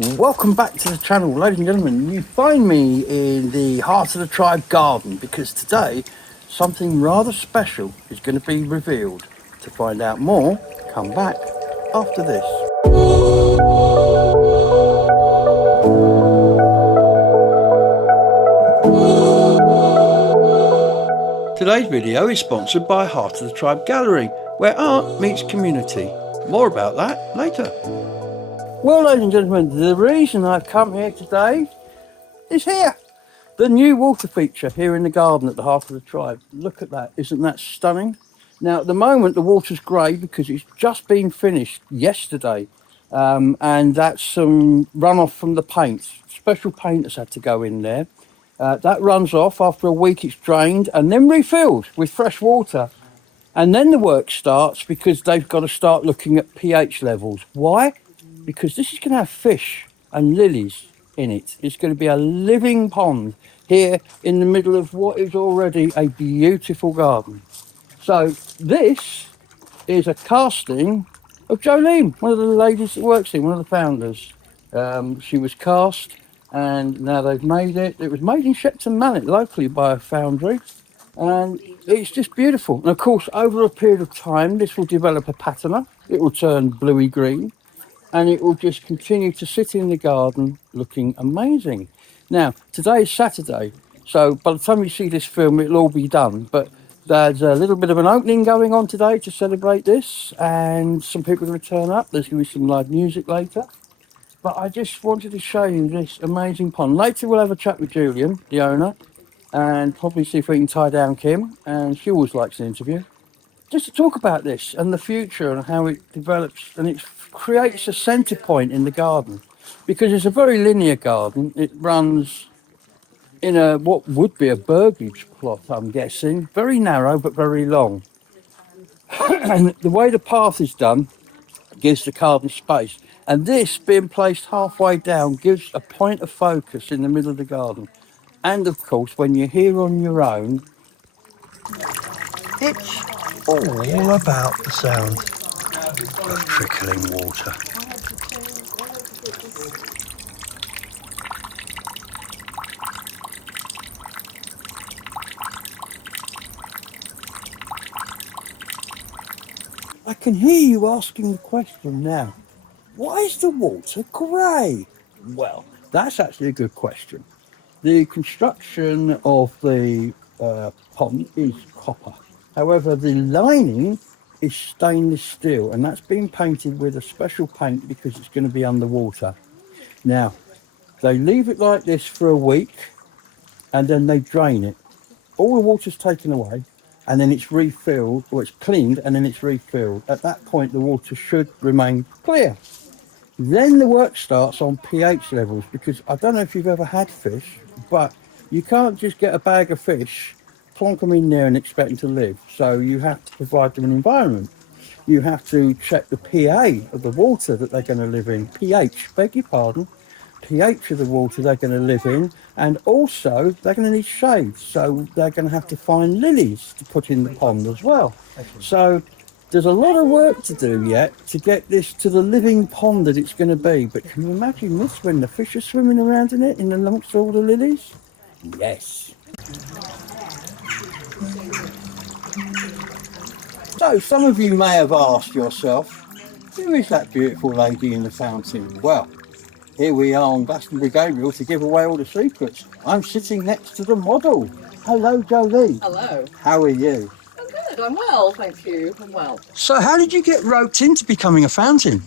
Welcome back to the channel, ladies and gentlemen. You find me in the heart of the tribe garden because today something rather special is going to be revealed. To find out more, come back after this. Today's video is sponsored by Heart of the Tribe Gallery, where art meets community. More about that later. Well, ladies and gentlemen, the reason I've come here today is here. The new water feature here in the garden at the heart of the tribe. Look at that, isn't that stunning? Now, at the moment, the water's grey because it's just been finished yesterday. And that's some runoff from the paint. Special paint has had to go in there. That runs off. After a week, it's drained and then refilled with fresh water. And then the work starts because they've got to start looking at pH levels. Why? Because this is going to have fish and lilies in it. It's going to be a living pond here in the middle of what is already a beautiful garden. So this is a casting of Julian, one of the ladies that works here, one of the founders. She was cast and now they've made it. It was made in Shepton Mallet locally by a foundry. And it's just beautiful. And of course, over a period of time, this will develop a patina. It will turn bluey green and it will just continue to sit in the garden looking amazing. Now, today is Saturday, so by the time you see this film, it'll all be done. But there's a little bit of an opening going on today to celebrate this, and some people are going to turn up. There's going to be some live music later. But I just wanted to show you this amazing pond. Later, we'll have a chat with Julian, the owner, and probably see if we can tie down Kim, and she always likes an interview. Just to talk about this and the future and how it develops, and it creates a centre point in the garden because it's a very linear garden. It runs in a what would be a burgage plot, I'm guessing, very narrow but very long. And the way the path is done gives the garden space, and this being placed halfway down gives a point of focus in the middle of the garden. And of course, when you're here on your own, it's all about the sound of trickling water. I can hear you asking the question now, why is the water grey? Well, that's actually a good question. The construction of the pond is copper. However, the lining is stainless steel, and that's been painted with a special paint because it's going to be underwater. Now, they leave it like this for a week, and then they drain it. All the water's taken away, and then it's refilled, or it's cleaned, and then it's refilled. At that point, the water should remain clear. Then the work starts on pH levels, because I don't know if you've ever had fish, but you can't just get a bag of fish, plonk them in there and expect them to live. So you have to provide them an environment. You have to check the pH of the water that they're going to live in. pH, beg your pardon. pH of the water they're going to live in, and also they're going to need shade, so they're going to have to find lilies to put in the pond as well. So there's a lot of work to do yet to get this to the living pond that it's going to be. But can you imagine this when the fish are swimming around in it, in amongst all the lilies? Yes. So some of you may have asked yourself, who is that beautiful lady in the fountain? Well, here we are on Glastonbury Gabriel to give away all the secrets. I'm sitting next to the model. Hello, Jolie. Hello. How are you? I'm good. I'm well, thank you. I'm well. So how did you get roped into becoming a fountain?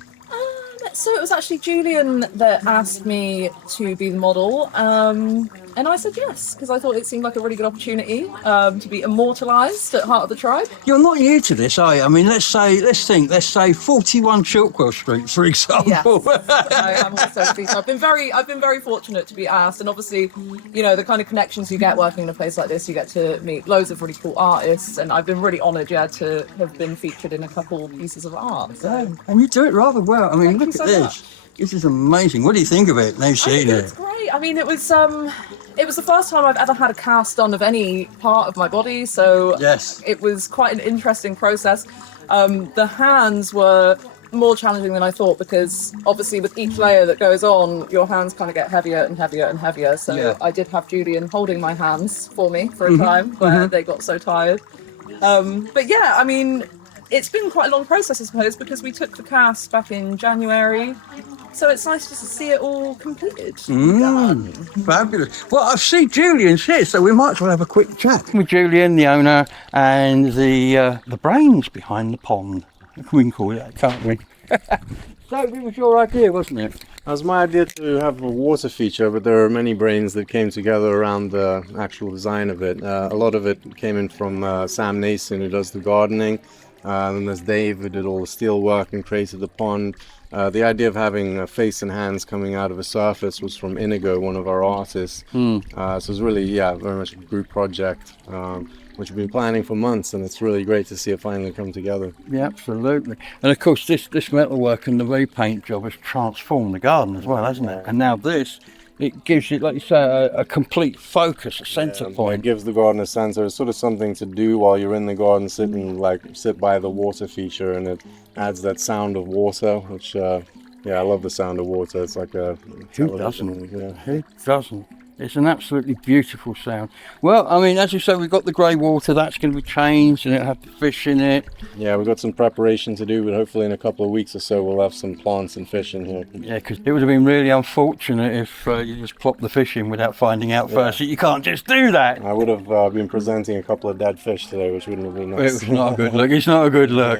So it was actually Julian that asked me to be the model, and I said yes because I thought it seemed like a really good opportunity to be immortalised at Heart of the Tribe. You're not new to this, are you? I mean, let's say 41 Chilkwell Street, for example. Yes. I am also pleased. I've been very fortunate to be asked, and obviously, you know, the kind of connections you get working in a place like this, you get to meet loads of really cool artists, and I've been really honoured, to have been featured in a couple pieces of art. So. And you do it rather well. I mean, look at this. Much. This is amazing. What do you think of it? Now you've seen it. It's great. I mean, it was the first time I've ever had a cast on of any part of my body, so yes, it was quite an interesting process. The hands were more challenging than I thought, because obviously with each layer that goes on, your hands kind of get heavier and heavier and heavier. So Yeah. I did have Julian holding my hands for me for a time where they got so tired. But yeah, I mean, it's been quite a long process, I suppose, because we took the cast back in January. So it's nice just to see it all completed. Done. Fabulous. Well, I see Julian's here, so we might as well have a quick chat with Julian, the owner, and the brains behind the pond. We can call it that, can't we? So it was your idea, wasn't it? It was my idea to have a water feature, but there are many brains that came together around the actual design of it. A lot of it came in from Sam Nason, who does the gardening. And there's Dave, who did all the steel work and created the pond. The idea of having a face and hands coming out of a surface was from Inigo, one of our artists. So it was really, very much a group project, which we've been planning for months, and it's really great to see it finally come together. Yeah, absolutely. And of course, this metalwork and the repaint job has transformed the garden as well, hasn't it? And now it gives it, like you say, a complete focus, a centre point. It gives the garden a centre. It's sort of something to do while you're in the garden, sit by the water feature, and it adds that sound of water, which, I love the sound of water. It's like a Who doesn't? Yeah. Who doesn't? It's an absolutely beautiful sound. Well, I mean, as you say, we've got the grey water, that's going to be changed, and it'll have the fish in it. Yeah, we've got some preparation to do, but hopefully in a couple of weeks or so we'll have some plants and fish in here. Yeah, because it would have been really unfortunate if you just plopped the fish in without finding out first that you can't just do that. I would have been presenting a couple of dead fish today, which wouldn't have been nice. It was not a good look. It's not a good look.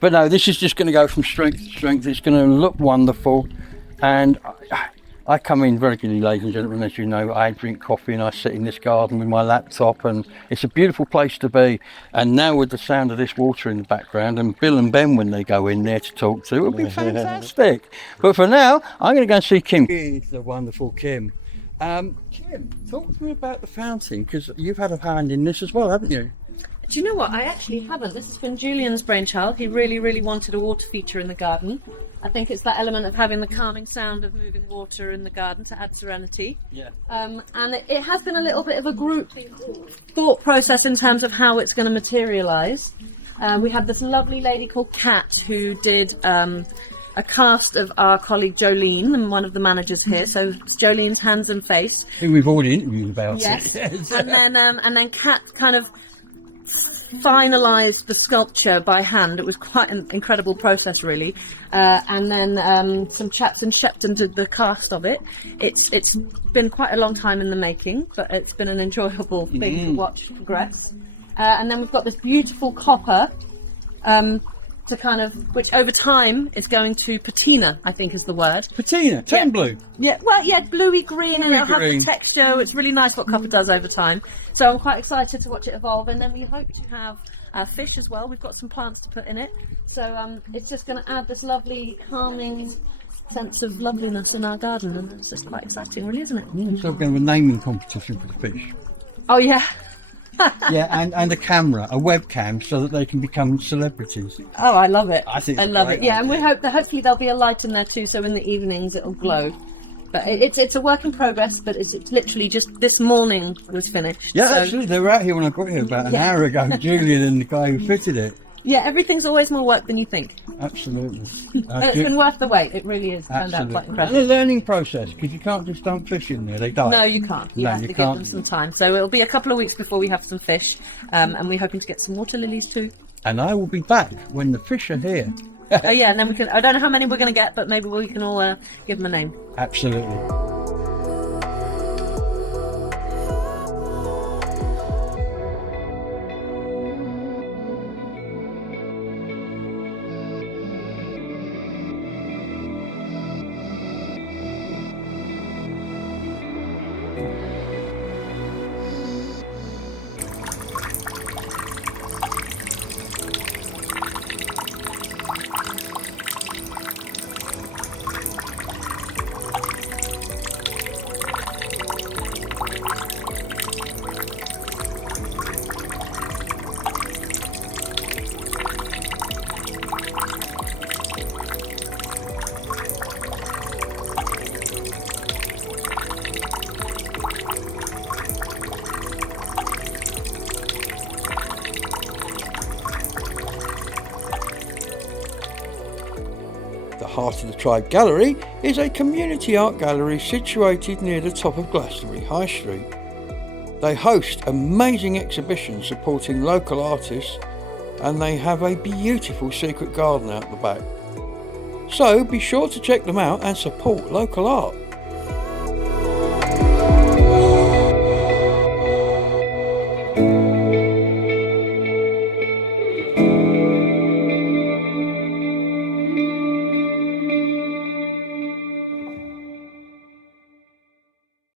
But no, this is just going to go from strength to strength. It's going to look wonderful. And I come in regularly, ladies and gentlemen, as you know. I drink coffee and I sit in this garden with my laptop, and it's a beautiful place to be. And now with the sound of this water in the background, and Bill and Ben when they go in there to talk to, it'll be fantastic. But for now, I'm going to go and see Kim. It's the wonderful Kim. Kim, talk to me about the fountain, because you've had a hand in this as well, haven't you? Do you know what? I actually haven't. This has been Julian's brainchild. He really, really wanted a water feature in the garden. I think it's that element of having the calming sound of moving water in the garden to add serenity. Yeah. And it has been a little bit of a group thought process in terms of how it's going to materialise. We had this lovely lady called Kat who did a cast of our colleague Jolene, and one of the managers here. So it's Jolene's hands and face. Who we've already interviewed about yes. it. Yes. And then Kat kind of finalised the sculpture by hand. It was quite an incredible process, really. And then some chaps in Shepton did the cast of it. It's been quite a long time in the making, but it's been an enjoyable thing to watch progress. And then we've got this beautiful copper to kind of, which over time is going to patina, I think is the word. Patina, tan blue. Yeah, well, yeah, bluey green, and it'll have green. the texture. It's really nice what copper does over time. So I'm quite excited to watch it evolve. And then we hope to have fish as well. We've got some plants to put in it. So it's just going to add this lovely, calming sense of loveliness in our garden. And it's just quite exciting, really, isn't it? So we're going to have a naming competition for the fish. Oh, yeah. Yeah, and a camera, a webcam, so that they can become celebrities. Oh, I love it. I think I it's love great it. Yeah, and we idea. hope that hopefully there'll be a light in there too, so in the evenings it'll glow. But it's a work in progress, but it's literally just this morning was finished. Yeah, so, actually, they were out here when I got here about an hour ago, Julian and the guy who fitted it. Yeah, everything's always more work than you think. Absolutely. And it's been worth the wait. It really is. Turned out quite And incredible. a learning process, because you can't just dump fish in there, they die. No, you can't. You No, have you to can't. give them some time. So it'll be a couple of weeks before we have some fish, and we're hoping to get some water lilies too. And I will be back when the fish are here. Oh yeah, and then we can. I don't know how many we're going to get, but maybe we can all give them a name. Absolutely. Heart of the Tribe Gallery is a community art gallery situated near the top of Glastonbury High Street. They host amazing exhibitions supporting local artists, and they have a beautiful secret garden out the back. So be sure to check them out and support local art.